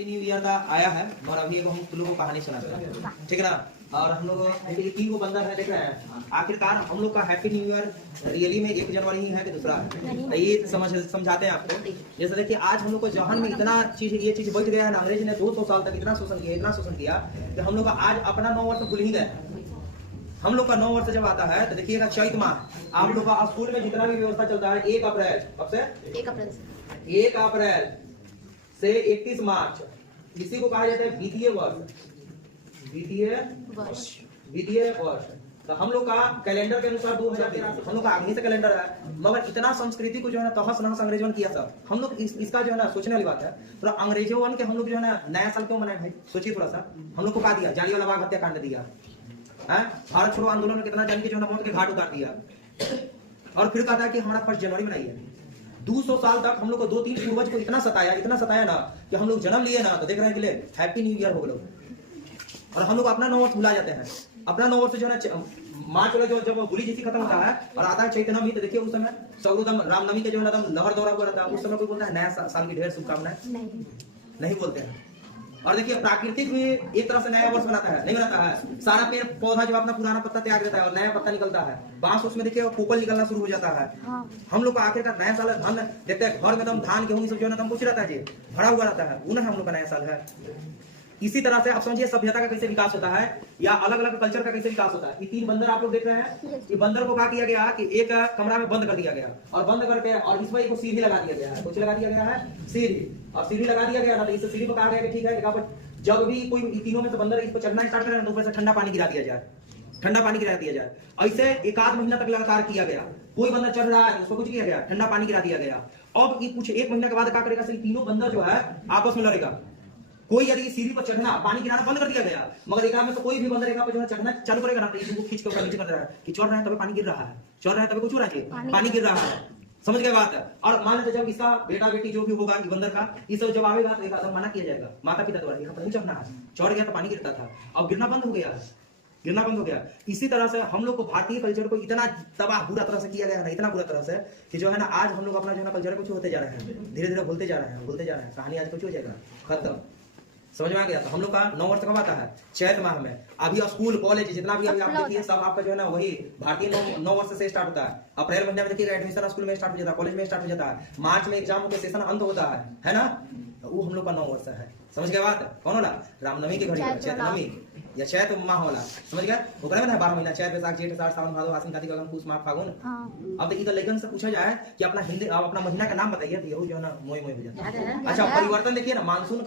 Happy new year का आया है और अभी एक हम लोगों को कहानी सुनाते हैं, ठीक है ना। और हम लोग देखिए 3 बंदर है, देख रहे हैं। आखिरकार हम लोग का हैप्पी न्यू ईयर रियली में 1 जनवरी ही है कि दूसरा है, ये समझाते हैं आपको। जैसे देखिए आज हम लोग को जहान में इतना चीज ये चीज बढ़ गया है ना, अंग्रेज ने 200 साल तक इतना शोषण किया कि हम लोग का आज अपना 9 वर्ष भूल ही गए। हम लोग का 9 वर्ष जब आता है तो देखिएगा चैत माह आप लोग का स्कूल में जितना भी व्यवस्था चलता है 1 अप्रैल, कब से 1 अप्रैल से 31 मार्च, इसी को कहा जाता है वित्तीय वर्ष। वित्तीय वर्ष तो हम लोग का कैलेंडर के अनुसार 2013 हम लोग का आगे से कैलेंडर है, मगर इतना संस्कृति को जो है ना तहस नहस अंग्रेजों ने किया सब। हम लोग इसका जो है ना सोचने वाली बात है, थोड़ा अंग्रेजों के हम लोग जो है ना नया साल क्यों मनाए भाई, सोचिए थोड़ा सा। हम लोग को कहा दिया जालियांवाला बाग हत्याकांड दिया है, भारत छोड़ो आंदोलन में कितना जन के जो है ना मौत के घाट उतार दिया, और फिर कहा था कि हमारा 1 जनवरी मनाइए। 200 साल तक हम लोग को 2-3 पूर्वज को इतना सताया ना कि हम लोग जन्म लिए ना तो देख रहे हैं कि ले हैप्पी न्यू ईयर हो गए, और हम लोग अपना 9 वर्ष भुला जाते हैं। अपना 9 वर्ष जो है ना मार्च वाला जो जब होली जैसी खत्म होता है और आता है चैतन्यवी, तो देखिए उस समय सगुदम रामनवमी के जो है ना लहर दौरा हुआ रहता है, उस समय कोई बोलता है नया साल की ढेर शुभकामनाएं, नहीं बोलते हैं। और देखिए प्राकृतिक भी एक तरह से नया वर्ष बनाता है, नहीं बनाता है। सारा पेड़ पौधा जो अपना पुराना पत्ता त्याग देता है और नया पत्ता निकलता है, बांस उसमें देखिए कोपल निकलना शुरू हो जाता है। हम लोग को आखिरकार नया साल हम देखते हैं घर में एकदम धान गेहूं सब जो है ना कुछ रहता है जी भरा हुआ रहता है, उन्हें हम लोग का नया साल है। इसी तरह से आप समझिए सभ्यता का कैसे विकास होता है या अलग अलग कल्चर का कैसे विकास होता है। ये 3 बंदर आप लोग देख रहे हैं, ये बंदर को क्या किया गया कि एक कमरा में बंद कर दिया गया और बंद करके और इसमें एक सीढ़ी लगा दिया गया है। कुछ लगा दिया गया है सीढ़ी, और सीढ़ी लगा दिया गया ना तो इस सीढ़ी को कहा गया कि ठीक है यहाँ पर जब भी कोई तीनों में से बंदर इस पर चढ़ना स्टार्ट करे तो ऊपर से ठंडा पानी गिरा दिया जाए, ठंडा पानी गिरा दिया जाए। ऐसे 1 महीना तक लगातार किया गया। कोई बंदर चढ़ रहा है उसको कुछ किया गया, ठंडा पानी गिरा दिया गया। अब ये कुछ 1 महीने के बाद क्या करेगा, तीनों बंदर जो है आपस में लड़ेगा। कोई यदि सीढ़ी पर चढ़ना पानी गिराना बंद कर दिया गया, मगर एक में से कोई भी बंदर एक पे जो है चढ़ना चालू करेगा ना तो इसको खींच के ऊपर नीचे कर रहा है कि चढ़ रहा है तभी पानी गिर रहा है, चढ़ रहा है तभी कुछ हो रहा है, पानी गिर रहा है। समझ गए बात है। और मान लीजिए जब इसका बेटा बेटी जो भी होगा बंदर का इस जब आवेगा तो एक आदम मना किया जाएगा माता पिता द्वारा, यहाँ पर नहीं चढ़ना है, चढ़ गया तो पानी गिरता था, अब गिरना बंद हो गया, गिरना बंद हो गया। इसी तरह से हम लोग को भारतीय कल्चर को इतना तबाह बुरा तरह से किया गया है, इतना बुरा तरह से कि जो है ना आज हम लोग अपना जो है ना कल्चर कुछ होते जा रहे हैं, धीरे धीरे भूलते जा रहे हैं। कहानी आज कुछ हो जाएगा खत्म, समझ में आ गया। तो हम लोग का 9 वर्ष कब आता है, चैत माह में। अभी स्कूल कॉलेज जितना भी अभी आप देखिए सब आपका जो है ना वही भारतीय 9 वर्ष से स्टार्ट होता है। अप्रैल महीने में देखिएगा एडमिशन स्कूल में स्टार्ट हो जाता है, कॉलेज में स्टार्ट हो जाता है, मार्च में एग्जाम होकर सेशन अंत होता है ना। वो हम लोग का 9 वर्ष है, समझ गए बात। कौन वाला रामनवमी की घड़ी, चैतनवमी या चैत माह वाला, समझ गए। ओकरे में ना 12 महीना चैत वैशाख जेठ आषाढ़ सावन भादो आश्विन कार्तिक अगहन पूस माघ फागुन। अब देखिए तो लेकिन से पूछा जाए कि अपना हिंदी अपना महीना का नाम बताइए तो यही जो है ना मोई हो जाता है। अच्छा परिवर्तन देखिए ना, मानसून